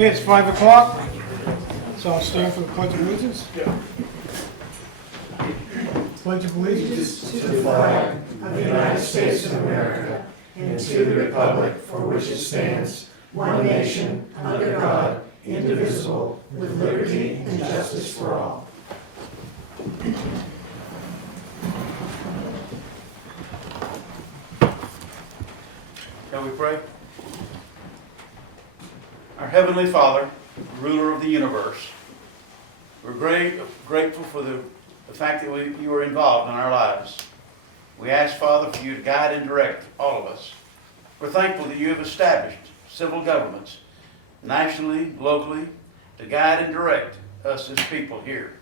Okay, it's 5 o'clock, so I'll stand for the Pledge of Allegiance. Pledge of Allegiance. To the flag of the United States of America and to the republic for which it stands, one nation, under God, indivisible, with liberty and justice for all. Shall we pray? Our Heavenly Father, ruler of the universe, we're grateful for the fact that you are involved in our lives. We ask, Father, for you to guide and direct all of us. We're thankful that you have established civil governments, nationally, locally, to guide and direct us as people here.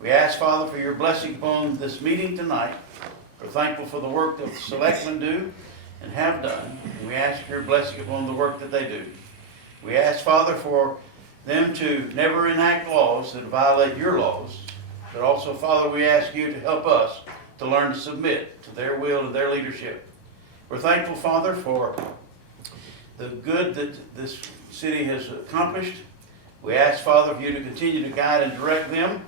We ask, Father, for your blessing upon this meeting tonight. We're thankful for the work that the selectmen do and have done. And we ask your blessing upon the work that they do. We ask, Father, for them to never enact laws that violate your laws. But also, Father, we ask you to help us to learn to submit to their will and their leadership. We're thankful, Father, for the good that this city has accomplished. We ask, Father, for you to continue to guide and direct them.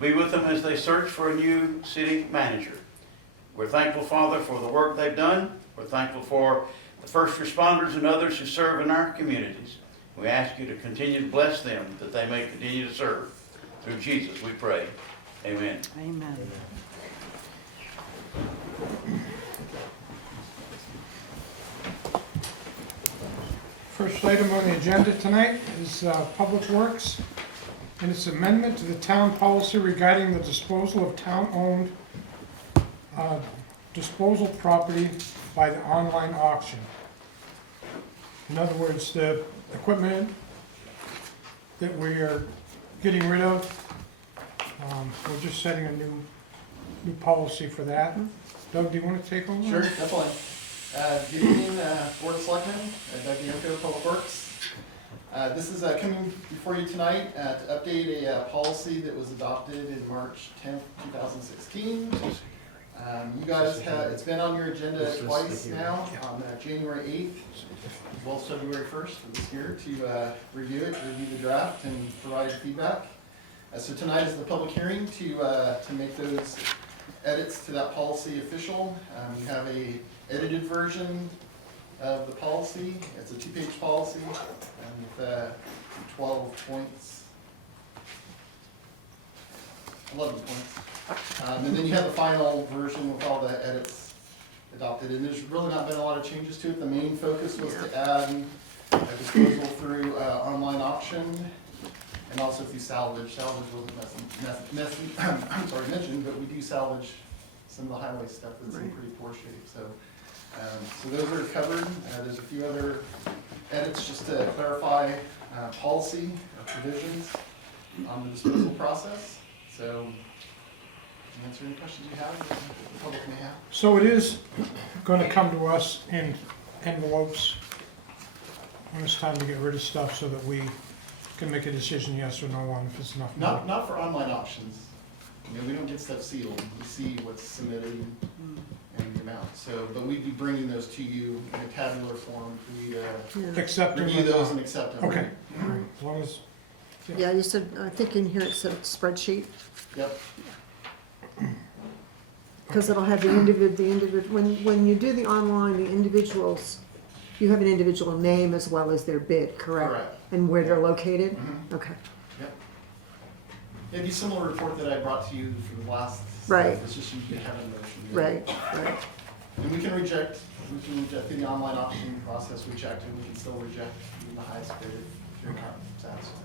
Be with them as they search for a new city manager. We're thankful, Father, for the work they've done. We're thankful for the first responders and others who serve in our communities. We ask you to continue to bless them, that they may continue to serve. Through Jesus we pray. Amen. Amen. First item on the agenda tonight is Public Works and its amendment to the town policy regarding the disposal of town-owned disposal property by the online auction. In other words, the equipment that we are getting rid of, we're just setting a new policy for that. Doug, do you want to take over? Sure, definitely. Good evening, Board of Selectmen, Doug Bianco, Public Works. This is coming before you tonight to update a policy that was adopted in March 10th, 2016. You guys have, it's been on your agenda twice now, on January 8th, as well as February 1st for this year, to review the draft and provide feedback. So tonight is the public hearing to make those edits to that policy official. You have a edited version of the policy. It's a 2-page policy with 12 points, 11 points. And then you have the final version with all the edits adopted. And there's really not been a lot of changes to it. The main focus was to add a disposal through online auction and also through salvage. Salvage wasn't mentioned, but we do salvage some of the highway stuff that's in pretty poor shape. So those are covered. There's a few other edits just to clarify policy or provisions on the disposal process. So, answer any questions you have, the public may have. So it is going to come to us in envelopes when it's time to get rid of stuff so that we can make a decision yes or no on if it's enough money. Not for online auctions. You know, we don't get stuff sealed. We see what's submitted and the amount. So, but we'd be bringing those to you in a tabular form for you to Except review those and accept them. Okay. All right. As long as, Yeah, you said, I think in here it said spreadsheet, Yep. because it'll have the individual, when you do the online, the individuals, you have an individual name as well as their bid, correct? Correct. And where they're located? Mhm. Okay. Yep. It'd be a similar report that I brought to you for the last. Right. It's just you can have a motion. Right. And we can reject through the online auction process, we checked, and we can still reject even the highest bid if you're not satisfied.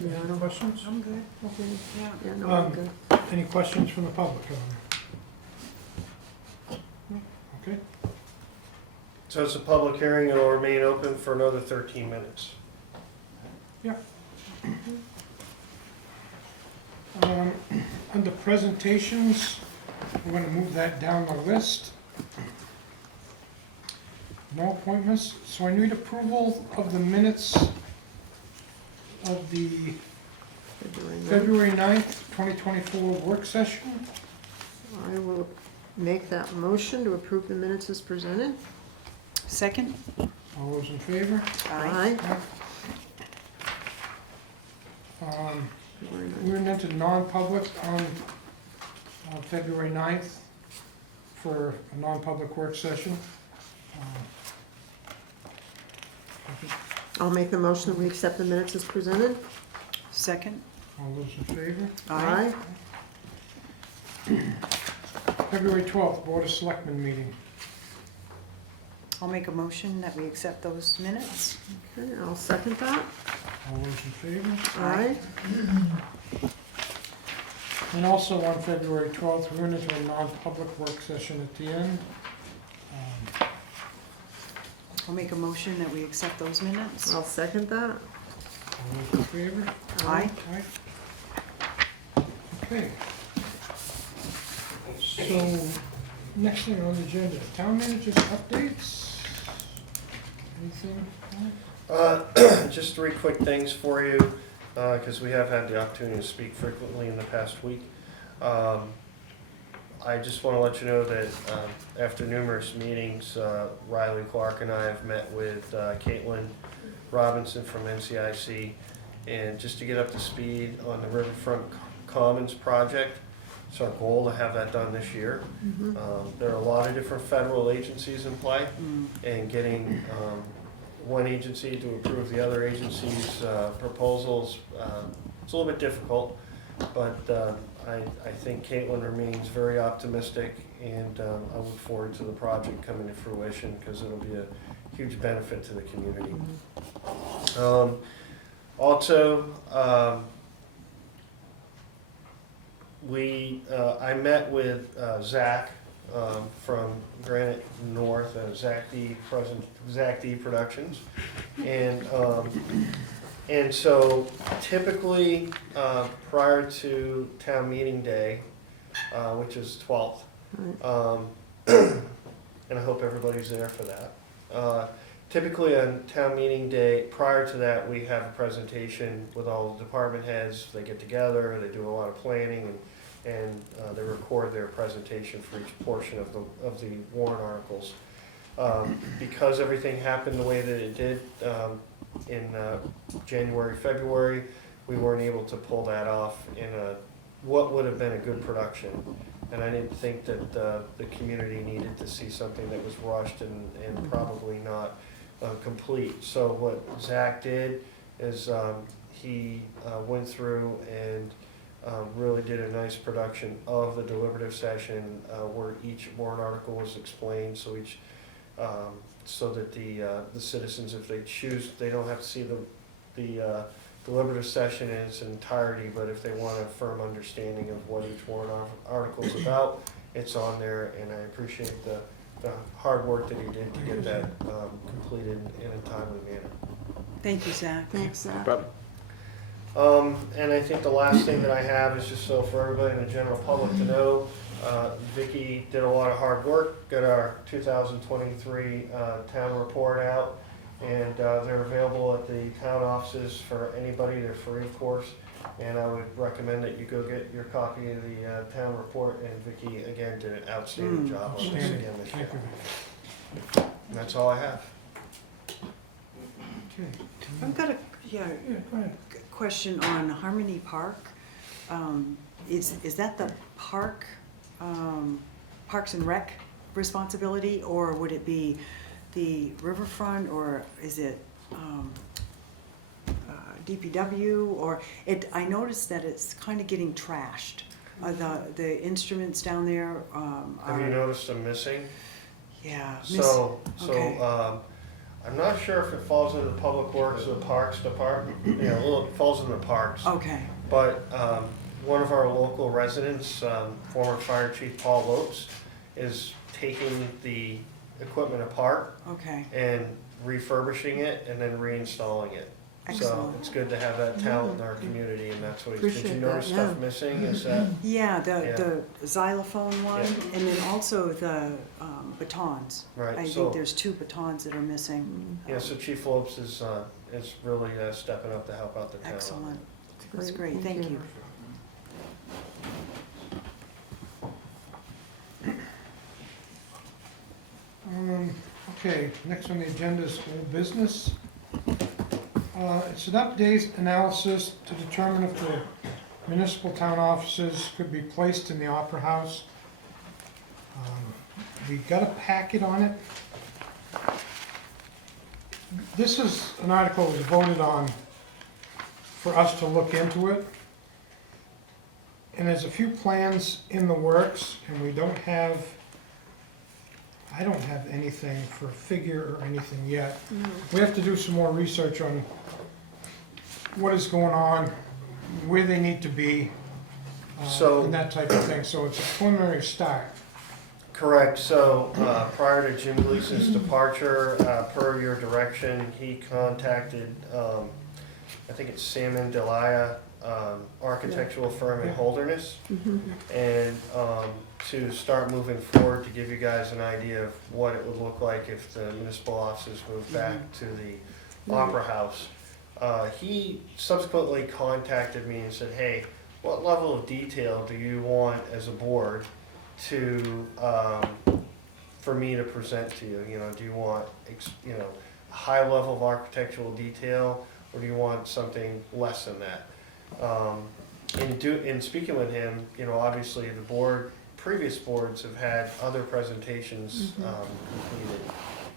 any other questions? I'm good. Okay. Yeah, no, Um, I'm good. Any questions from the public? Okay. So it's a public hearing and it'll remain open for another 13 minutes. Under presentations, we're going to move that down the list. No appointments, so I need approval of the minutes of the February 9th, 2024 work session. I will make that motion to approve the minutes as presented. Second? All those in favor? Aye. We went into non-public on February 9th for a non-public work session. I'll make the motion that we accept the minutes as presented. Second? All those in favor? Aye. February 12th, Board of Selectmen meeting. I'll make a motion that we accept those minutes. Okay, I'll second that. All those in favor? Aye. And also on February 12th, we went into a non-public work session at the end. I'll make a motion that we accept those minutes. I'll second that. All those in favor? Aye. Aye. Okay. So, next thing on the agenda, town manager's updates? Anything? Just 3 quick things for you, because we have had the opportunity to speak frequently in the past week. I just want to let you know that after numerous meetings, Riley Clark and I have met with Caitlin Robinson from NCIC, and just to get up to speed on the Riverfront Commons project. It's our goal to have that done this year. There are a lot of different federal agencies in play, and getting one agency to approve the other agency's proposals, it's a little bit difficult, but I think Caitlin remains very optimistic, and I look forward to the project coming to fruition, because it'll be a huge benefit to the community. Also, I met with Zach from Granite North, Zach D Productions, and so typically prior to town meeting day, which is 12th, and I hope everybody's there for that. Typically on town meeting day, prior to that, we have a presentation with all the department heads. They get together, they do a lot of planning, and they record their presentation for each portion of the warrant articles. Because everything happened the way that it did in January, February, we weren't able to pull that off in what would have been a good production. And I didn't think that the community needed to see something that was rushed and probably not complete. So what Zach did is he went through and really did a nice production of the deliberative session where each warrant article was explained, so so that the citizens, if they choose, they don't have to see the deliberative session in its entirety, but if they want a firm understanding of what each warrant article is about, it's on there, and I appreciate the hard work that he did to get that completed in a timely manner. Thank you, Zach. Thanks, Zach. And I think the last thing that I have is just so for everybody in the general public to know, Vicki did a lot of hard work, got our 2023 town report out, and they're available at the town offices for anybody. They're free, of course, and I would recommend that you go get your copy of the town report, and Vicki, again, did an outstanding job on this again this year. Thank you. And that's all I have. Okay. I've got a Yeah, go ahead. question on Harmony Park. Is that the Parks and Rec responsibility, or would it be the riverfront, or is it DPW, or I noticed that it's kind of getting trashed. The instruments down there Have you noticed them missing? Yeah. Okay. I'm not sure if it falls into the Public Works or the Parks Department. Yeah, well, it falls in the Parks. Okay. But one of our local residents, former Fire Chief Paul Lopes, is taking the equipment apart Okay. and refurbishing it and then reinstalling it. So Excellent. it's good to have that talent in our community, and that's what he's. Did Appreciate you that, notice stuff yeah. missing? Is that? Yeah, the xylophone one, Yeah. and then also the batons. Right, I so- think there's 2 batons that are missing. Yeah, so Chief Lopes is really stepping up to help out the town. Excellent. That's great. Thank you. Okay, next on the agenda is old business. It's an update analysis to determine if the municipal town offices could be placed in the Opera House. We got a packet on it. This is an article that was voted on for us to look into it. And there's a few plans in the works, and we don't have, I don't have anything for a figure or anything yet. No. We have to do some more research on what is going on, where they need to be, So- and that type of thing. So it's a preliminary start. Correct, so prior to Jim Gleason's departure, per your direction, he contacted, I think it's Salmon Delia, architectural firm in Yeah. Holderness, Mhm. and to start moving forward, to give you guys an idea of what it would look like if the municipal offices moved back to the Opera House. He subsequently contacted me and said, hey, what level of detail do you want as a board to, for me to present to you? You know, do you want, a high level of architectural detail, or do you want something less than that? In speaking with him, obviously the board, previous boards have had other presentations completed.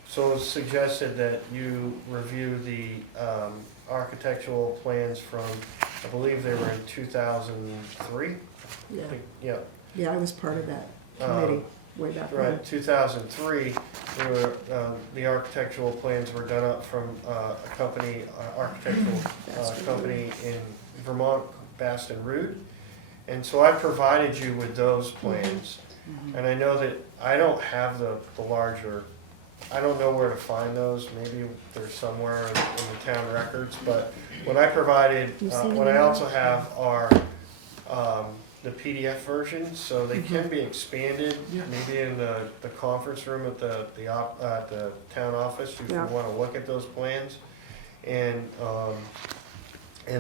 So it was suggested that you review the architectural plans from, I believe they were in 2003? Yeah, Yeah. yeah, I was part of that committee way back when. Right, 2003, they were, the architectural plans were done up from a company, architectural company in Vermont, Baston Root. And so I provided you with those plans. And I know that I don't have the larger, I don't know where to find those. Maybe they're somewhere in the town records. But what I provided, You see what I them? also have are the PDF versions, so they can be expanded, Yeah. maybe in the conference room at the town office if Yeah. you want to look at those plans. And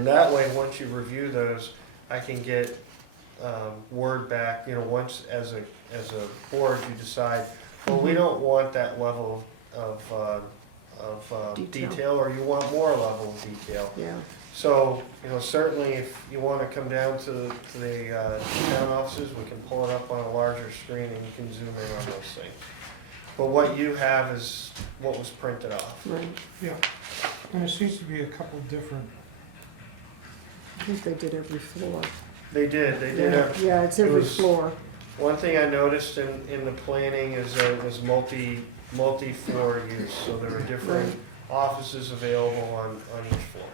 that way, once you review those, I can get word back, once as a board you decide, well, we don't want that level of Detail. detail, or you want more level of detail. Yeah, So, certainly if you want to come down to the town offices, we can pull it up on a larger screen and you can zoom in on those things. But what you have is what was printed off. right. Yeah, and there seems to be a couple different, I think they did every floor. They did Yeah, yeah, it's it every was- floor. One thing I noticed in the planning is that it was multi-floor use, so there were different Right. offices available on each floor.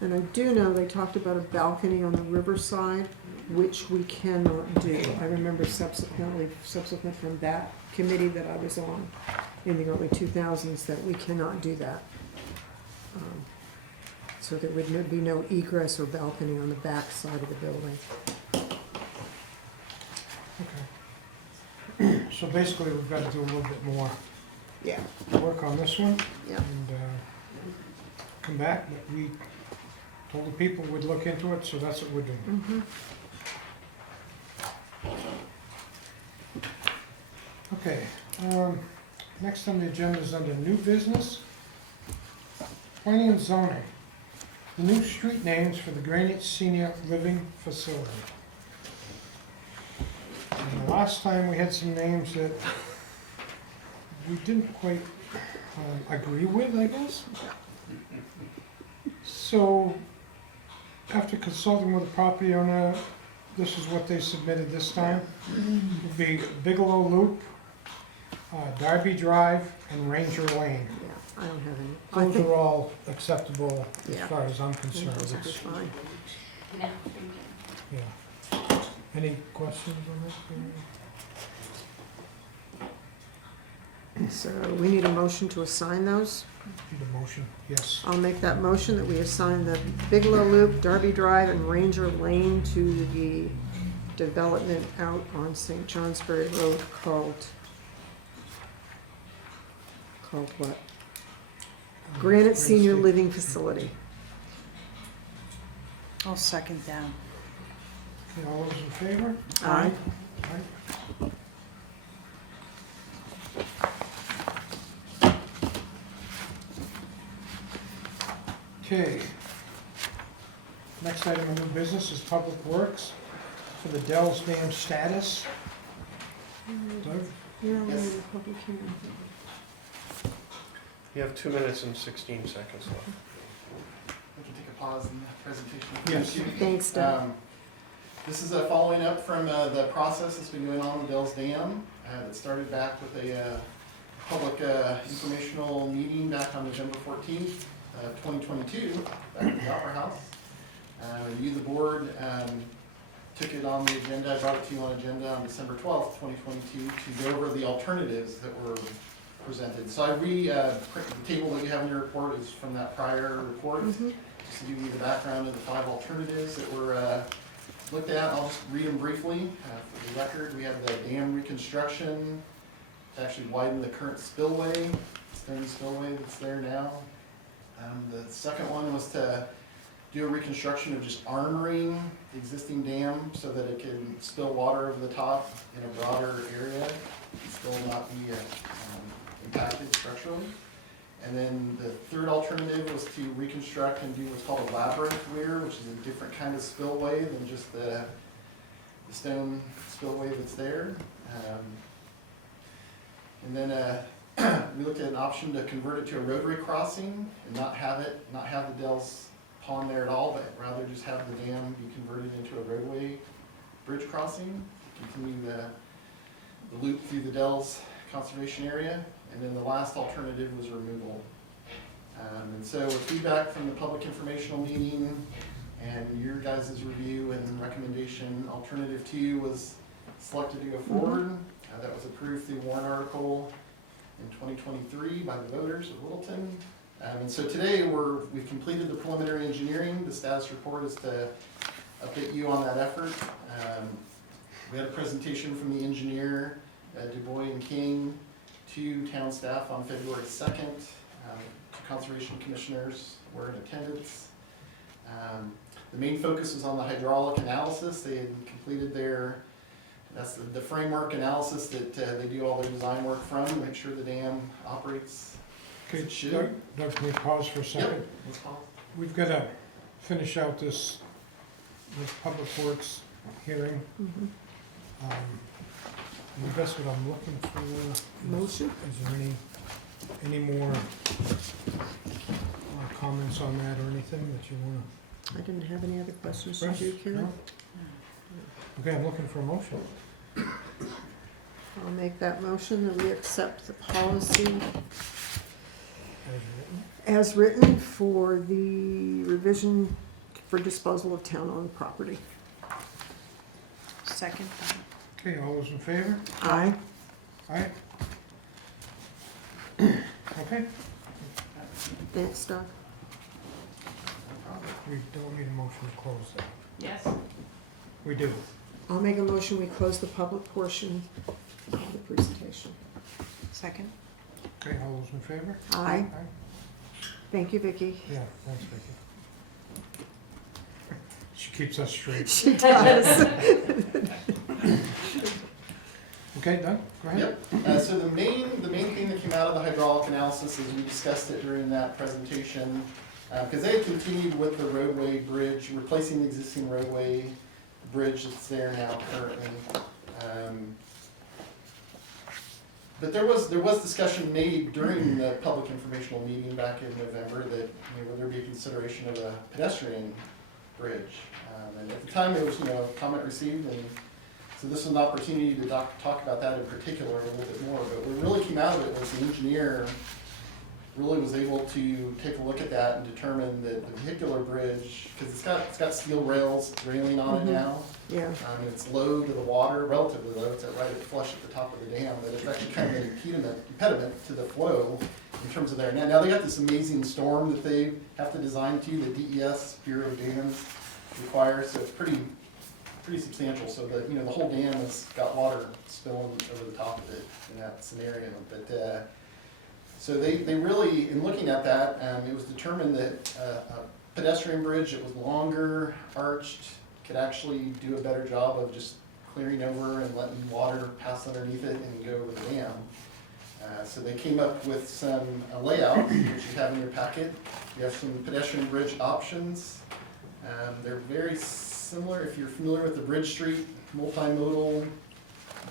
And I do know they talked about a balcony on the riverside, which we cannot do. I remember subsequent from that committee that I was on in the early 2000s, that we cannot do that. So there would be no egress or balcony on the back side of the building. okay. So basically, we've got to do a little bit more Yeah, work on this one yeah. and come back, but we told the people we'd look into it, so that's what we're doing. Okay, next on the agenda is under new business. Planning and zoning. The new street names for the Granite Senior Living Facility. And the last time we had some names that we didn't quite agree with, I guess. So, after consulting with the property owner, this is what they submitted this time. It'd be Bigelow Loop, Darby Drive, and Ranger Lane. Yeah, I don't have any. I Those think, are all acceptable as Yeah. far as I'm I think concerned. those would be It's- fine. Yeah. Any questions on this? So we need a motion to assign those. Need a motion? Yes. I'll make that motion that we assign the Bigelow Loop, Darby Drive, and Ranger Lane to the development out on St. Johnsbury Road called what? Granite Senior Living Facility. I'll second that. Okay, all those in favor? Aye. Aye. Okay. Next item of new business is Public Works for the Dells Dam status. Doug? You're only Yes. in the public hearing. You have 2 minutes and 16 seconds left. We can take a pause in the presentation. Yes. Thanks, Doug. This is following up from the process that's been going on with Dells Dam. That started back with a public informational meeting back on November 14th, 2022, back at the Opera House. You, the board, took it on the agenda, I brought it to you on agenda on December 12th, 2022, to go over the alternatives that were presented. So the table that you have in your report is from that prior report. Just to give you the background of the 5 alternatives that were looked at. I'll just read them briefly. For the record, we have the dam reconstruction to actually widen the current spillway, stone spillway that's there now. The second one was to do a reconstruction of just armoring the existing dam so that it can spill water over the top in a broader area and still not be impacted structurally. And then the third alternative was to reconstruct and do what's called a labyrinth weir, which is a different kind of spillway than just the stone spillway that's there. And then we looked at an option to convert it to a rotary crossing and not have the Dells Pond there at all, but rather just have the dam be converted into a roadway bridge crossing, continue the loop through the Dells conservation area. And then the last alternative was removal. And so with feedback from the public informational meeting and your guys' review and recommendation, alternative 2 was selected to go forward. That was approved through warrant article in 2023 by the voters of Littleton. And so today we've completed the preliminary engineering. The status report is to update you on that effort. We had a presentation from the engineer, Du Bois and King, to town staff on February 2nd. 2 conservation commissioners were in attendance. The main focus was on the hydraulic analysis. They had completed that's the framework analysis that they do all their design work from to make sure the dam operates as Okay, it should. Doug, can we pause for a second? Yep. Let's pause. We've got to finish out this Public Works hearing. And that's what I'm looking for. Motion? Is there any more comments on that or anything that you want I didn't have any other questions. to Did you, Karen? No? Okay, I'm looking for a motion. I'll make that motion that we accept the policy As written. as written for the revision for disposal of town-owned property. Second. Okay, all those in favor? Aye. Aye. Okay, Thanks, Doug. we don't need a motion to close that. Yes. We do. I'll make a motion, we close the public portion of the presentation. Second. Okay, all those in favor? Aye. Thank you, Vicki. Yeah, thanks, Vicki. She keeps us straight. She does. Okay, Doug, go ahead. Yep. So the main thing that came out of the hydraulic analysis is we discussed it during that presentation, because they had continued with the roadway bridge, replacing the existing roadway bridge that's there now currently. But there was discussion made during the public informational meeting back in November that would there be a consideration of a pedestrian bridge? And at the time there was a comment received, and so this was an opportunity to talk about that in particular a little bit more. But what really came out of it was the engineer really was able to take a look at that and determine that the vehicular bridge, because it's got steel rails railing on it now. Yeah, And it's low to the water, relatively low, it's right flush at the top of the dam, but it's actually kind of an impediment to the flow in terms of there. Now they got this amazing storm that they have to design to, the DES, Bureau of Dams, requires, so it's pretty substantial. So the whole dam has got water spilling over the top of it in that scenario. But so they really, in looking at that, it was determined that a pedestrian bridge that was longer, arched, could actually do a better job of just clearing over and letting water pass underneath it and go over the dam. So they came up with some layout, which you have in your packet. You have some pedestrian bridge options. They're very similar, if you're familiar with the Bridge Street multimodal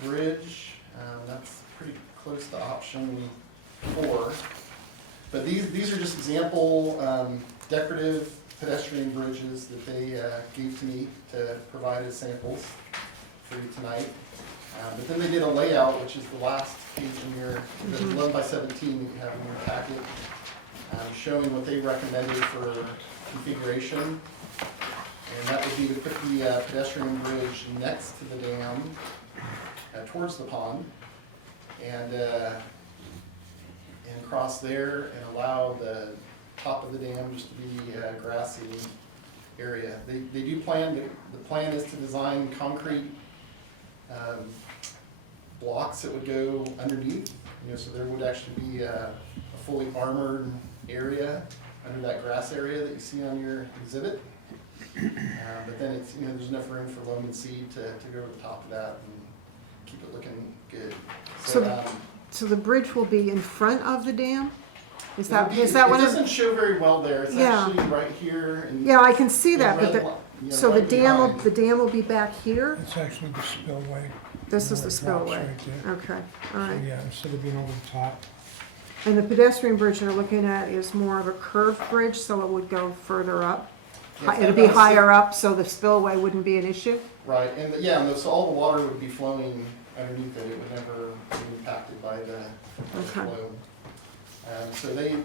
bridge, that's pretty close to option 4. But these are just example decorative pedestrian bridges that they gave to me to provide as samples for you tonight. But then they did a layout, which is the last page in your, the 11 by 17 that you have in your packet, showing what they recommended for configuration. And that would be to put the pedestrian bridge next to the dam, towards the pond, and cross there and allow the top of the dam just to be a grassy area. They do plan, the plan is to design concrete blocks that would go underneath, so there would actually be a fully armored area under that grass area that you see on your exhibit. But then it's, there's enough room for loam and seed to go to the top of that and keep it looking good. So the bridge will be in front of the dam? Is that what it doesn't show very well there. It's actually right here. And yeah, I can see that, but so right the dam will be back here? It's actually the spillway. This is the It drops spillway. right there. Okay, all So, right. yeah, instead of being over the top. And the pedestrian bridge they're looking at is more of a curved bridge, so it would go further up? Yeah, It'll be higher up, so the spillway wouldn't be an issue? Right, and so all the water would be flowing underneath it. It would never be impacted by the flow. So the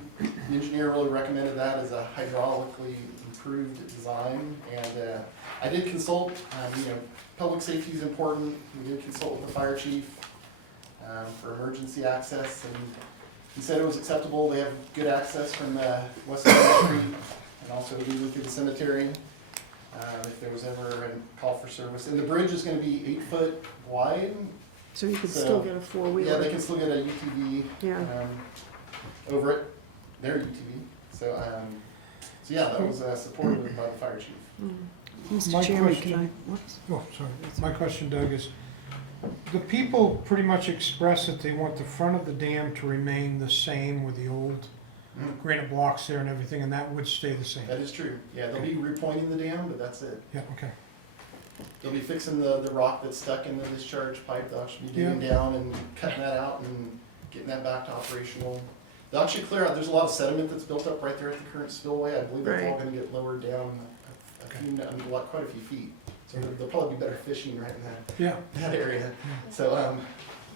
engineer really recommended that as a hydraulically improved design. And I did consult, public safety is important. We did consult with the fire chief for emergency access, and he said it was acceptable. They have good access from the west side of the street and also leading through the cemetery if there was ever a call for service. And the bridge is going to be 8 foot wide. So you could still get a four-wheeler? Yeah, they can still get a UTV over it, their UTV. So yeah, that was supported by the fire chief. My Mr. Chairman, question- can I, whoops. Oh, sorry. My question, Doug, is the people pretty much express that they want the front of the dam to remain the same with the old granite blocks there and everything, and that would stay the same? That is true. Yeah, they'll be repointing the dam, but that's it. Yeah, okay. They'll be fixing the rock that's stuck in the discharge pipe. They'll actually be digging down and cutting that out and getting that back to operational. They'll actually clear out, there's a lot of sediment that's built up right there at the current spillway. I believe that's all gonna get lowered down quite a few feet. So there'll probably be better fishing right in that area. So,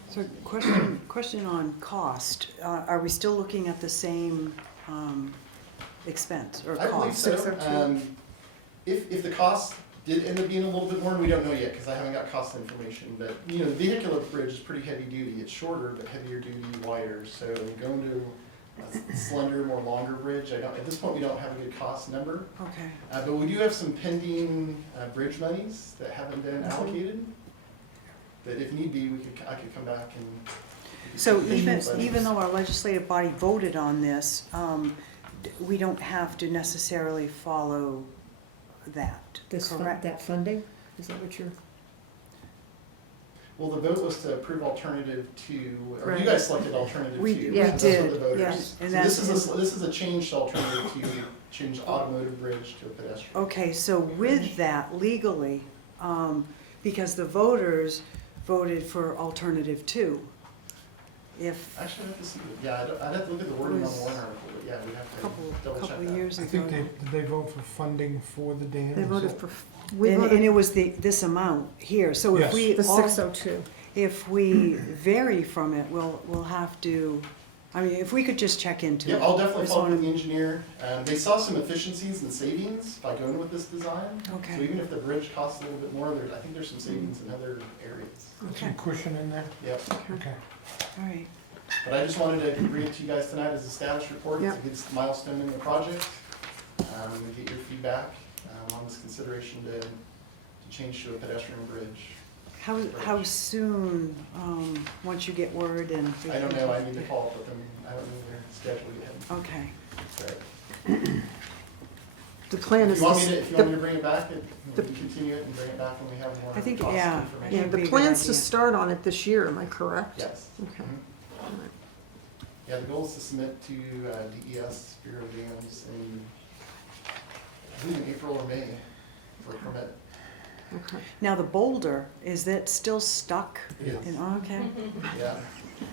So question on cost. Are we still looking at the same expense or I believe cost? so. If the cost did end up being a little bit more, and we don't know yet because I haven't got cost information, but the vehicular bridge is pretty heavy duty. It's shorter but heavier duty, wider. So going to a slender, more longer bridge, at this point we don't have a good cost number. Okay. But we do have some pending bridge monies that haven't been allocated. That if need be, I could come back and. So even though our legislative body voted on this, we don't have to necessarily follow that, correct? That funding? Is that what you're? Well, the vote was to approve alternative 2, or Right. you guys selected alternative 2. We That's did, what the voters. yes, and So this is a changed alternative 2, change automotive bridge to a pedestrian. Okay, so with that legally, because the voters voted for alternative 2, if Actually, I have to see, I'd have to look at the wording on the warrant article, but yeah, we'd have a to couple double check that. years I ago. think did they vote for funding for the dam? They Is voted it- for, And it was this amount here, so if Yes. we, the 602. if we vary from it, we'll have to, I mean, if we could just check into it. Yeah, I'll definitely Just follow up with wanna- the engineer. They saw some efficiencies and savings by going with this design. So Okay, even if the bridge costs a little bit more, I think there's some savings in other areas. Got some cushion in there? Yep. Okay. all right. But I just wanted to bring it to you guys tonight as a status report. It's a Yep. good milestone in the project. We get your feedback on this consideration to change to a pedestrian bridge. How soon, once you get word and? I don't know, I need to follow up with them. I don't know their schedule yet. Okay, But The plan if is, you want me to, to- bring it back, we can continue it and bring it back when we have more I think, cost yeah, information. I yeah, think it'd be the a good plan's to idea. start on it this year, am I correct? Yes. Okay. Mhm. Yeah, the goal is to submit to DES, Bureau of Dams, in, I believe in April or May for a permit. Okay. Now, the boulder, is that still stuck? It is. Okay. Yeah,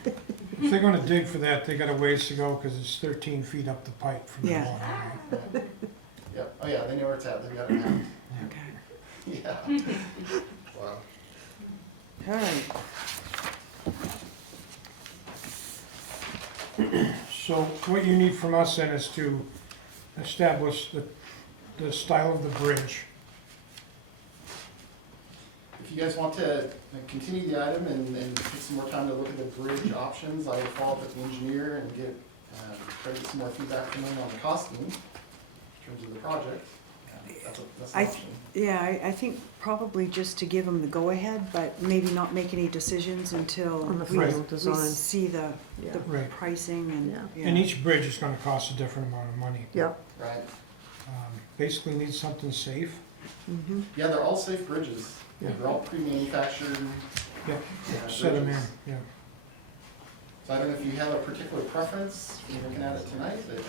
If they're gonna dig for that, they got a ways to go, cause it's 13 feet up the pipe from the Yeah. water. yep, oh yeah, they know where it's at, they've got it mapped. Okay. Yeah. Wow. All right. So what you need from us then is to establish the style of the bridge. If you guys want to continue the item and take some more time to look at the bridge options, I will follow up with the engineer and try to get some more feedback from them on the costing in terms of the project. That's an I option. Yeah, I think probably just to give them the go-ahead, but maybe not make any decisions until On the we final we design. see the Yeah. Right. pricing and, Yeah. And yeah. each bridge is gonna cost a different amount of money. Yep. Right. Basically need something safe. Mm-hmm. Yeah, they're all safe bridges. Yeah. They're all pre-manufactured. Yep, uh, set them in, bridges. yeah. So I don't know if you have a particular preference, when you're looking at it tonight, but.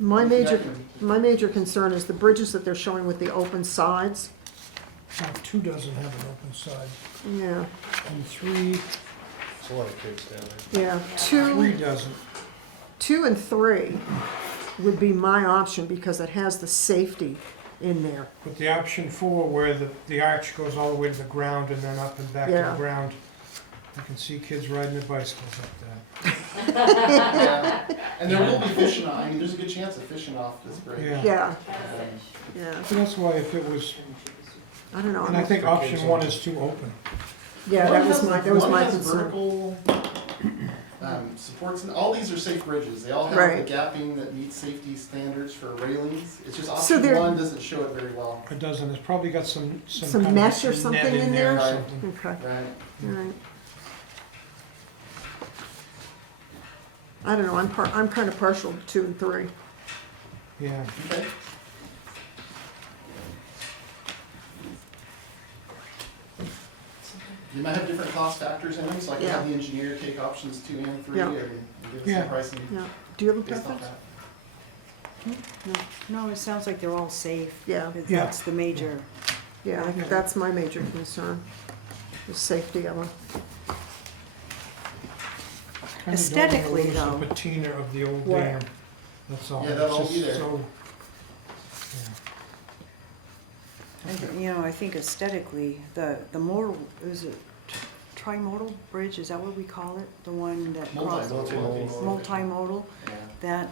My maybe I major, can- my major concern is the bridges that they're showing with the open sides. Now, 2 doesn't have an open side, Yeah, and 3 There's a lot of kids down there. yeah. 3 doesn't. 2 and 3 would be my option because it has the safety in there. But the option 4, where the arch goes all the way to the ground and then up and back to Yeah. the ground, you can see kids riding their bicycles up there. Yeah. And there will be fishing on, I mean, there's a good chance of fishing off this bridge. Yeah. Yeah, Um, yeah. So that's why if it was, I don't know. and I think option 1 is too open. Yeah, that was my One has concern. vertical supports, and all these are safe bridges. They all have Right. the gapping that meets safety standards for railings. It's just So option they're- 1 doesn't show it very well. It doesn't, it's probably got some Some kind of mesh or net something in or there? Right. something. Okay, Right. all right. I don't know, I'm kind of partial to 2 and 3. Yeah, Okay. You might have different cost factors in them, so I can have the engineer take options 2 and 3 Yeah. and give us Yeah. some pricing Yeah. Do you have a based off preference? that. No, it sounds like they're all safe. Yeah, Yeah. That's the major. yeah, that's my major concern, the safety of them. kind of Aesthetically, don't though. want to lose the patina of the old What? dam, that's all. Yeah, that'll It's be just there. so- I think aesthetically, the more, is it trimodal bridge, is that what we call it? The one that crosses, Multimodal. multimodal, Yeah. that,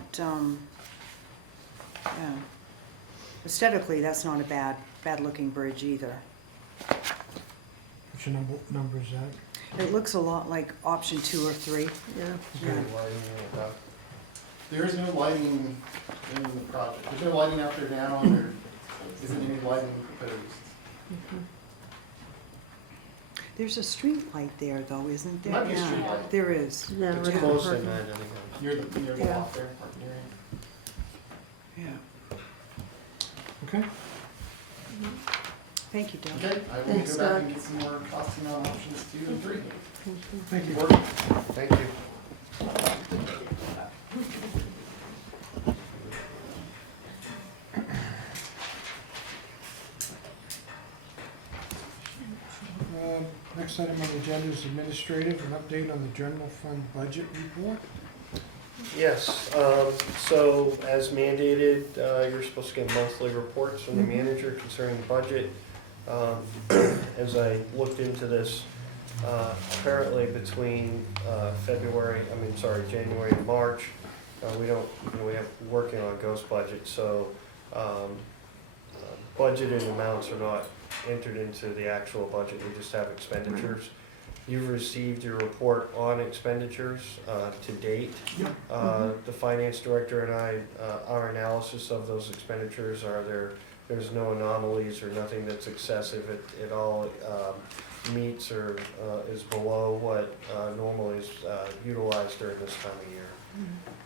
yeah. Aesthetically, that's not a bad looking bridge either. Which number is that? It looks a lot like option 2 or 3. Yeah, Yeah. There is no lighting in the project. There's no lighting out there now, and there isn't any lighting proposed. There's a street light there though, isn't there? Might be a Yeah, street light. there is. yeah. It's right at the close parking. in that anyhow. Near the Yeah. lot there, parking area. Yeah. Okay, Thank you, Doug. Okay, I will Thanks, go back Doug. and get some more costing on options 2 and 3. thank you. Thank you. Next item on the agenda is administrative, an update on the general fund budget report. Yes, so as mandated, you're supposed to get monthly reports from the manager concerning the budget. As I looked into this, apparently between January and March, we don't, we have working on ghost budget, so budgeted amounts are not entered into the actual budget, we just have expenditures. You've received your report on expenditures to date. The finance director and I, our analysis of those expenditures there's no anomalies or nothing that's excessive. It all meets or is below what normally is utilized during this time of year.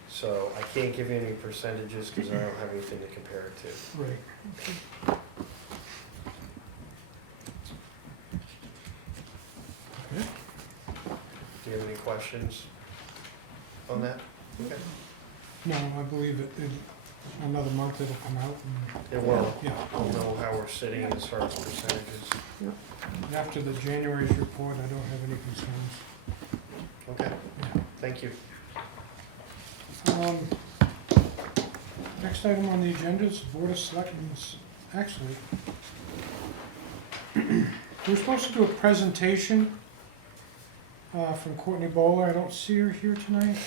So I can't give you any percentages because I don't have anything to compare it to. Right. Do you have any questions on that? Okay. No, I believe in another month it'll come out. It will. Yeah, I'll know how we're sitting as far as percentages. and after the January's report, I don't have any concerns. Okay, thank you. Um, Next item on the agenda is Board of Selectmen's, actually. We're supposed to do a presentation from Courtney Bowler. I don't see her here tonight.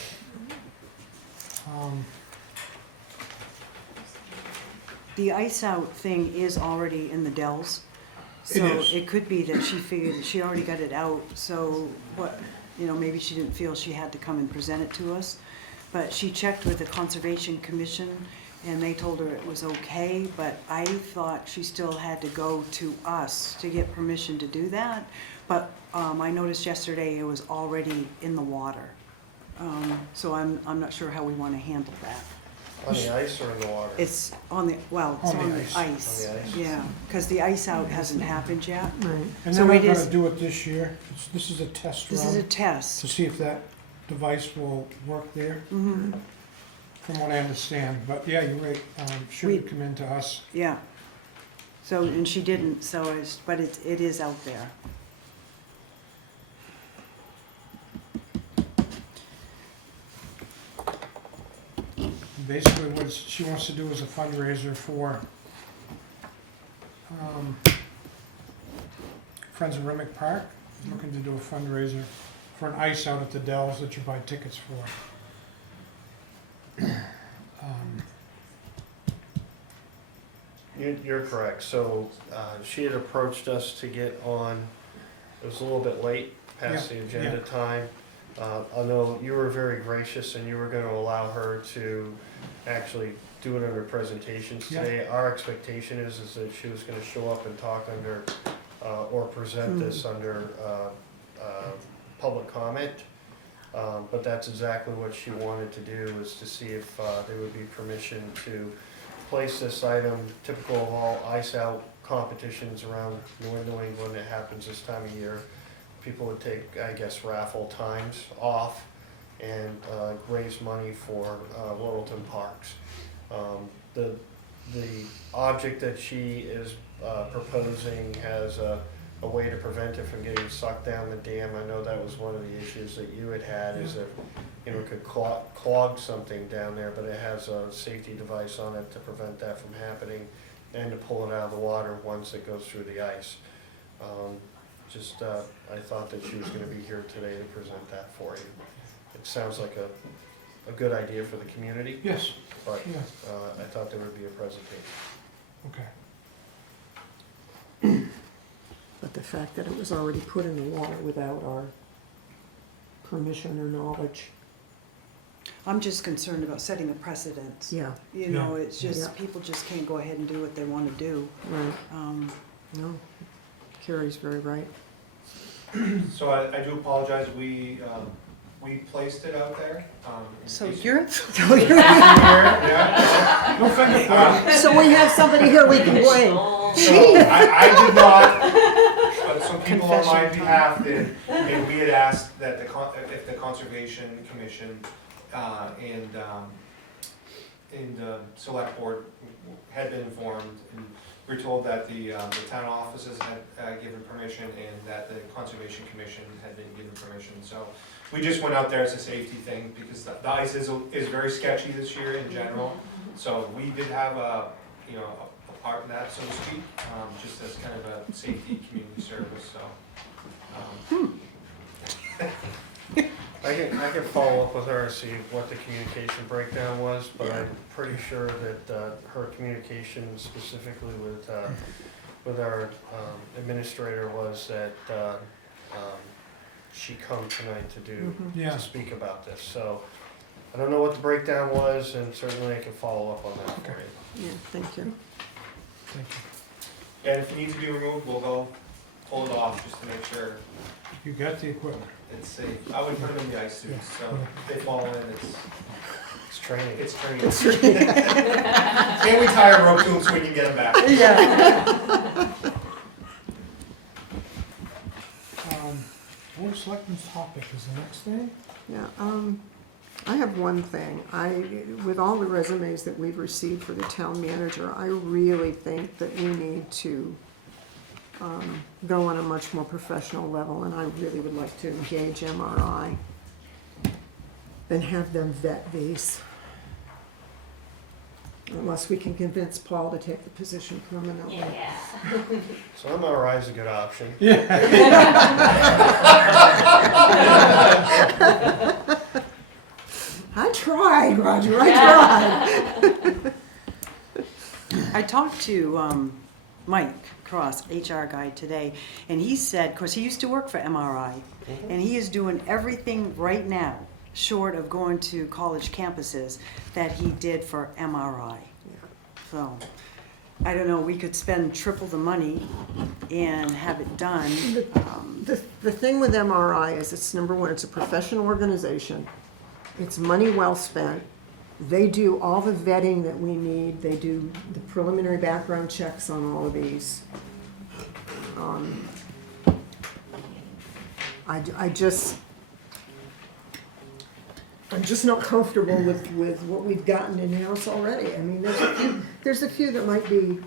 The ice out thing is already in the Dells. It is. So it could be that she figured that she already got it out, so what, maybe she didn't feel she had to come and present it to us. But she checked with the Conservation Commission and they told her it was okay, but I thought she still had to go to us to get permission to do that. But I noticed yesterday it was already in the water. So I'm not sure how we want to handle that. On the ice or in the water? It's on the, well, it's On the on the ice. ice. On the ice. Yeah, because the ice out hasn't happened yet. Right. And So they're it not is- gonna do it this year. This is a test This is a run test. to see if that device will work there, Mhm. from what I understand. But yeah, you're right, she would come in to us. Yeah. So, and she didn't, so it's, but it is out there. Basically, what she wants to do is a fundraiser for Friends of Remick Park. Looking to do a fundraiser for an ice out at the Dells that you buy tickets for. You're correct. So she had approached us to get on, it was a little bit late, past the agenda time. I know you were very gracious and you were going to allow her to actually do it under presentations Yeah. today. Our expectation is that she was going to show up and talk under, or present this under public comment. But that's exactly what she wanted to do, was to see if there would be permission to place this item, typical of all ice out competitions around New England. It happens this time of year. People would take, I guess, raffle times off and raise money for Littleton parks. The object that she is proposing has a way to prevent it from getting sucked down the dam. I know that was one of the issues that you had, is that it could clog something down there, but it has a safety device on it to prevent that from happening and to pull it out of the water once it goes through the ice. I thought that she was going to be here today to present that for you. It sounds like a good idea for the community, Yes, but yeah, I thought there would be a presentation. okay. But the fact that it was already put in the water without our permission or knowledge. I'm just concerned about setting a precedent. Yeah, It's just, Yeah. people just can't go ahead and do what they want to do. right. Um, No, Carrie's very right. So I do apologize, we placed it out there. So in case- you're, Yeah. No finger pointing. So we have somebody here we can blame. So I did not, but some people on my Confession time. behalf did, and we had asked that if the Conservation Commission and the Selectboard had been informed, and we were told that the town offices had given permission and that the Conservation Commission had been given permission. So we just went out there as a safety thing, because the ice is very sketchy this year in general. So we did have a part in that, so to speak, just as kind of a safety community service, so. I can follow up with her and see what the communication breakdown was, but I'm pretty sure that her communication specifically with our administrator was that she come tonight Yeah. to speak about this. So I don't know what the breakdown was, and certainly I can follow up on that for you. Yeah, thank you. Thank you. And if it needs to be removed, we'll go pull it off just to make sure You got the equipment. it's safe. I would put them in the ice suits, so if they fall in, It's training. it's training. And we tie a rope to them so we can get them back. Board of Selectmen's topic is the next thing. Yeah, I have one thing. With all the resumes that we've received for the town manager, I really think that we need to go on a much more professional level, and I really would like to engage MRI and have them vet these. Unless we can convince Paul to take the position permanently. So MRI is a good option. I tried, Roger, I tried. I talked to Mike Cross, HR guy, today, and he said, of course, he used to work for MRI, and he is doing everything right now, short of going to college campuses, that he did for MRI. So, I don't know, we could spend triple the money and have it done. The thing with MRI is it's, number one, it's a professional organization. It's money well spent. They do all the vetting that we need. They do the preliminary background checks on all of these. I'm just not comfortable with what we've gotten in-house already. I mean, there's a few that might be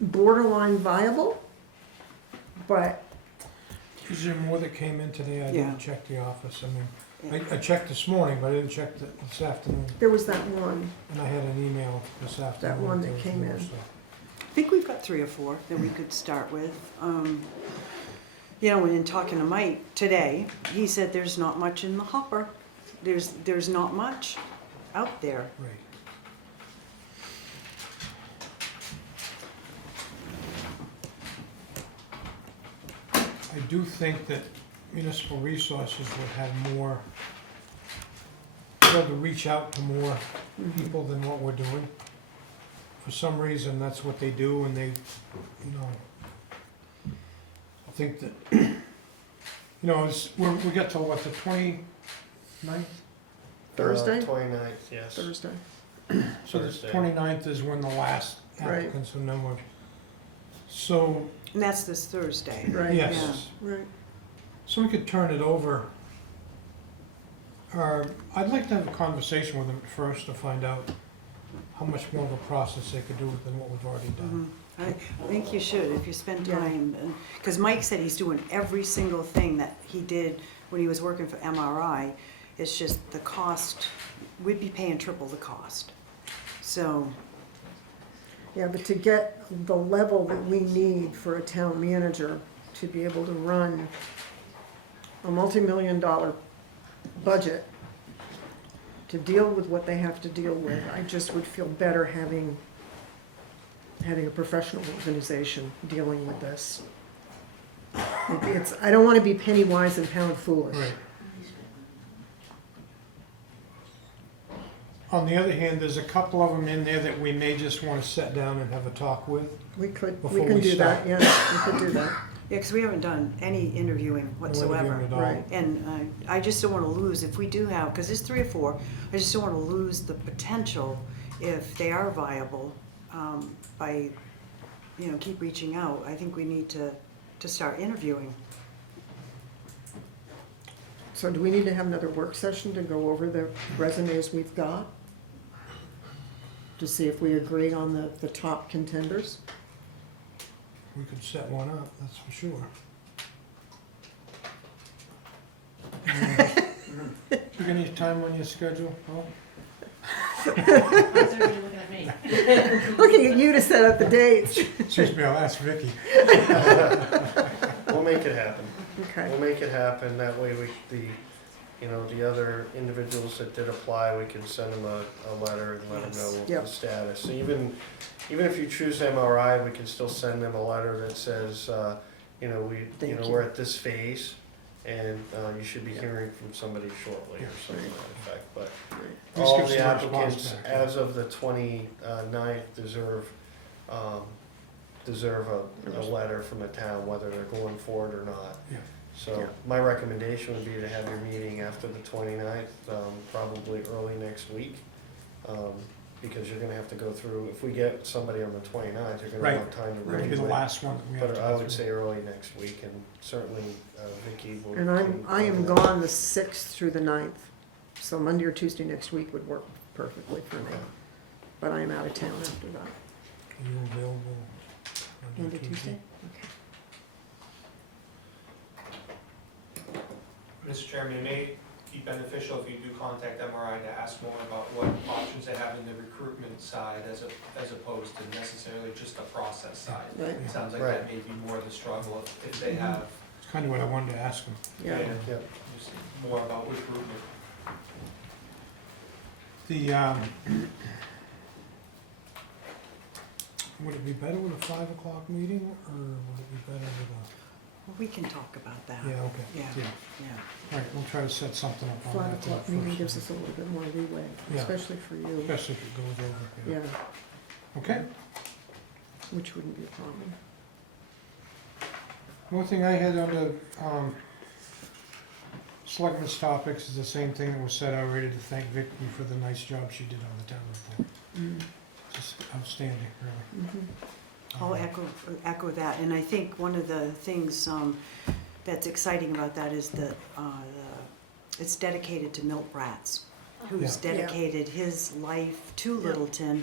borderline viable, but Is there more that came in today? I Yeah. didn't check the office. I mean, I checked this morning, but I didn't check this afternoon. there was that one. And I had an email this afternoon. one that there was came more, in. so. I think we've got 3 or 4 that we could start with. You know, in talking to Mike today, he said there's not much in the hopper. There's not much out there. Right. I do think that municipal resources would have more, be able to reach out to more people than what we're doing. For some reason, that's what they do, and they, you know, I think that, you know, we got till what, the 29th? Thursday? 29th, yes. Thursday. So the Thursday. 29th is when the last Right. applicants are numbered. So, And that's this Thursday. Right. yes, Right. so we could turn it over. I'd like to have a conversation with them first to find out how much more of a process they could do than what we've already done. I think you should, if you spend Yeah. time, because Mike said he's doing every single thing that he did when he was working for MRI. It's just the cost, we'd be paying triple the cost. So, Yeah, but to get the level that we need for a town manager to be able to run a multi-million-dollar budget, to deal with what they have to deal with, I just would feel better having a professional organization dealing with this. I don't want to be penny wise and pound foolish. Right. On the other hand, there's a couple of them in there that we may just want to sit down and have a talk with. We can Before we do that, start. yeah, we could do that. yeah, because we haven't done any interviewing whatsoever. interviewing at all. Right. And I just don't want to lose, if we do have, because there's 3 or 4, I just don't want to lose the potential if they are viable by, you know, keep reaching out. I think we need to start interviewing. So do we need to have another work session to go over the resumes we've got? To see if we agree on the top contenders? We could set one up, that's for sure. You got any time on your schedule, Paul? Looking at me. Looking at you to set up the dates. Excuse me, I'll ask Vicky. We'll make it happen. Okay. We'll make it happen, that way the other individuals that did apply, we can send them a letter and let them know Yep. the status. So even if you choose MRI, we can still send them a letter that says, Thank you. we're at this phase, and you should be hearing from somebody shortly, or something to that effect, but Just all give the some response applicants, back. as of the 29th, deserve a letter from the town, whether they're going for it or not. Yeah. So Yeah. my recommendation would be to have your meeting after the 29th, probably early next week. Because you're gonna have to go through, if we get somebody on the 29th, you're gonna Right. have time to That'll be review the it. last one that we have But to I go would through. say early next week, and certainly Vicky will. And I am gone the 6th through the 9th. So Monday or Tuesday next week would work perfectly for me. But I am out of town after that. Are you available Monday, Tuesday? Okay. Mr. Chairman, it may be beneficial if you do contact MRI to ask more about what options they have in the recruitment side as opposed to necessarily just the process side. Right, It sounds like Right. that may be more the struggle if they have It's kind of what I wanted to ask him. yeah. Yeah. just more about recruitment. Would it be better with a 5 o'clock meeting, or would it be better with Well, we can talk about that. a, yeah, okay. Yeah. Yeah. Yeah. All right, we'll try to set something up on 5 that. o'clock meeting gives us a little bit more leeway, Yeah. especially for you. Especially if it goes over. Yeah, Okay. which wouldn't be a problem. One thing I had under, selectmen's topics is the same thing that was said already, to thank Vicky for the nice job she did on the town report. Mm, Just outstanding, really. mhm. I'll echo that, and I think one of the things that's exciting about that is that it's dedicated to Milt Bratz, who's Yeah. dedicated his life to Yeah. Littleton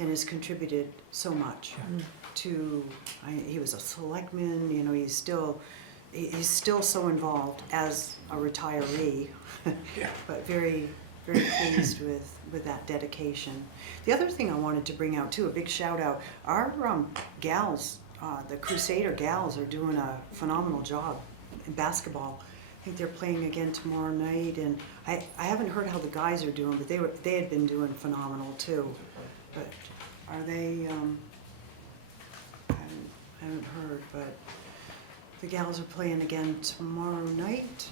and has contributed so much Yeah. Mm. to, he was a selectman, you know, he's still so involved as a retiree, Yeah. but very, very pleased with that dedication. The other thing I wanted to bring out too, a big shout out, our gals, the Crusader gals are doing a phenomenal job in basketball. I think they're playing again tomorrow night, and I haven't heard how the guys are doing, but they had been doing phenomenal too. But are they, I haven't heard, but the gals are playing again tomorrow night.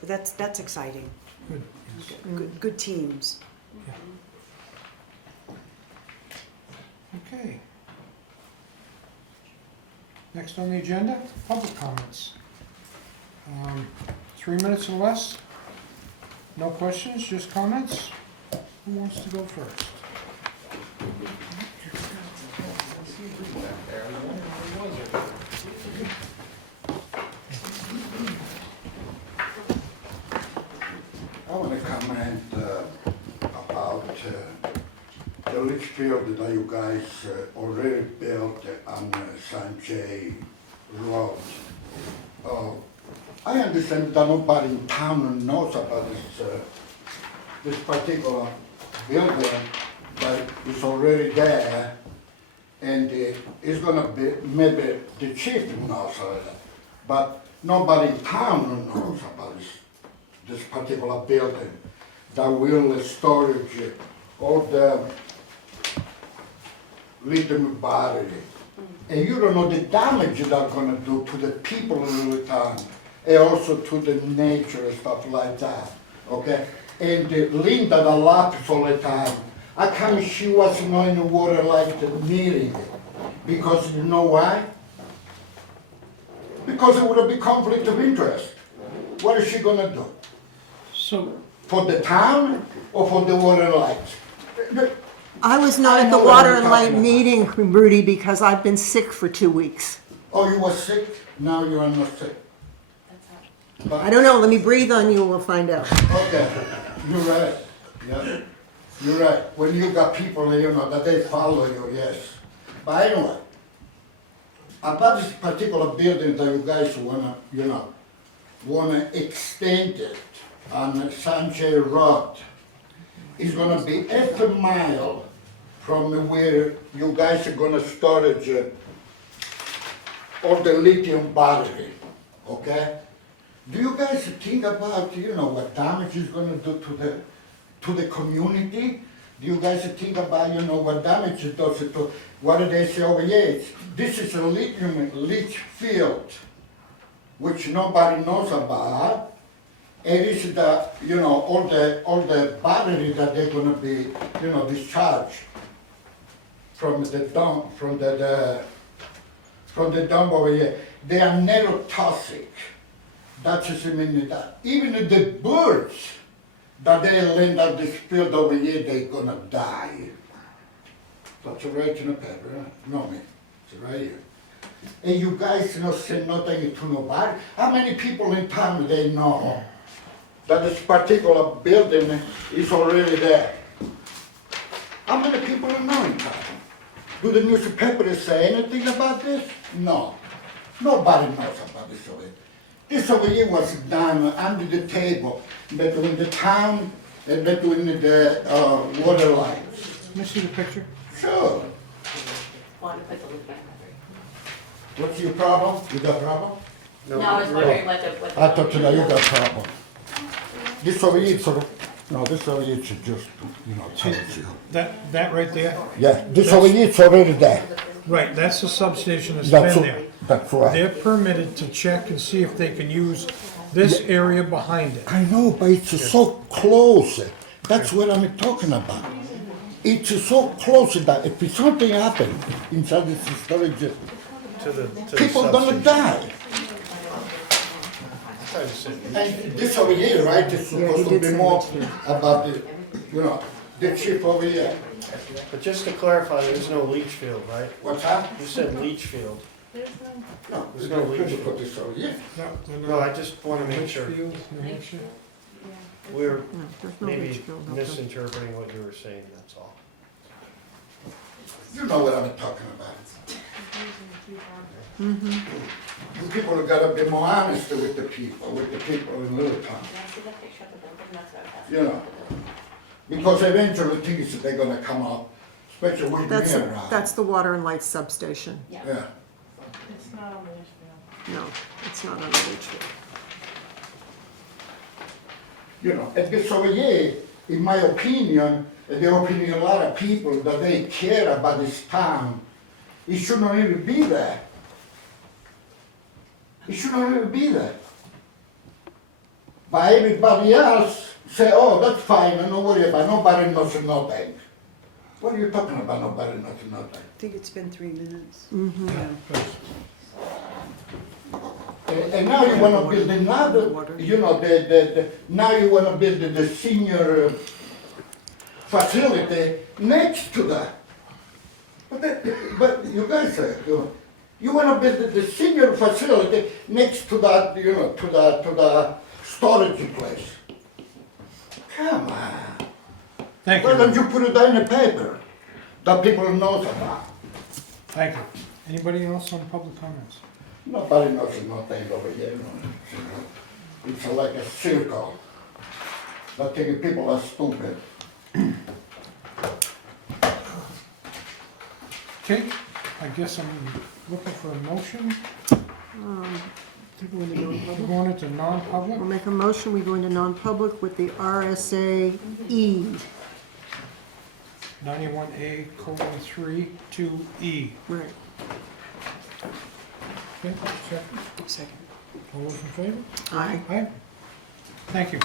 But that's exciting. Good. Yes. Good teams. Okay. Next on the agenda, public comments. 3 minutes or less. No questions, just comments. Who wants to go first? I want to comment about the leach field that you guys already built on Sanjay Road. I understand that nobody in town knows about this particular building, but it's already there, and it's gonna be, maybe the chief knows of it, but nobody in town knows about this particular building that will storage all the lithium battery. And you don't know the damage they're gonna do to the people in the town, and also to the nature and stuff like that, okay? And Linda, the laughs all the time. How come she wasn't in the water like the meeting? Because you know why? Because it would be conflict of interest. What is she gonna do? So, For the town or for the water lights? I was not I at the know what Water you're and Light talking about. meeting, Rudy, because I've been sick for 2 weeks. Oh, you were sick? Now you are not sick. I don't know, let me breathe on you and we'll find out. Okay, you're right. Yeah, you're right. When you got people, you know, that they follow you, yes. But anyway, about this particular building that you guys wanna, you know, wanna extend it on Sanjay Road, it's gonna be 8 mile from where you guys are gonna storage all the lithium battery, okay? Do you guys think about, you know, what damage it's gonna do to the community? Do you guys think about, you know, what damage it does to, what do they say over here? This is a lithium leach field, which nobody knows about. It is the, you know, all the battery that they're gonna be, you know, discharged from the dump, from the dump over here. They are neurotoxic. That just means that even the birds that they land on this field over here, they're gonna die. That's right in the paper, huh? No, man, it's right here. And you guys not say nothing to nobody. How many people in town they know that this particular building is already there. How many people know in town? Do the newspapers say anything about this? No. Nobody knows about this over here. This over here was done under the table between the town and between the water lines. Let me see the picture. Sure. What's your problem? You got a problem? No, I was wondering what the. I thought you got a problem. This over here, sort of, no, this over here should just, tell it you. That right there? Yeah, this over here, it's already there. Right, that's the substation that's That's, been there. that's right. They're permitted to check and see if they can use this area behind it. I know, but it's so close. That's what I'm talking about. It's so close that if something happens inside this storage, To the people gonna substation. die. Try to sit. And this over here, right, is supposed to be more about the, the chip over here. But just to clarify, there's no leach field, right? What's that? You said leach field. No, There's no leach. put this over here. No, I just want to make sure. Litchfield, New Hampshire. We're No, there's no maybe Litchfield, no. misinterpreting what you were saying, that's all. You know what I'm talking about. You people gotta be more honest with the people in Littleton. Because eventually things they're gonna come up, especially with me around. That's the water and light substation. Yeah. It's not on the Litchfield. No, it's not on the Litchfield. And this over here, in my opinion, and the opinion of a lot of people that they care about this town, it should not even be there. It should not even be there. But everybody else say, oh, that's fine, and don't worry about it. Nobody knows nothing. What are you talking about, nobody knows nothing? I think it's been 3 minutes. And now you wanna build another, now you wanna build the senior facility next to that. But you guys say, you wanna build the senior facility next to that, to the storage place. Come on. Thank Why don't you. you put it in the paper that people knows about? Thank you. Anybody else on public comments? Nobody knows nothing over here. It's like a circle. I think people are stupid. Okay, I guess I'm looking for a motion. We're We're going into non-public. We'll make a motion, we go into non-public with the RSA E. 91A:3, 2E. Right. Okay, second. Second. All those in favor? Aye. Aye. Thank you.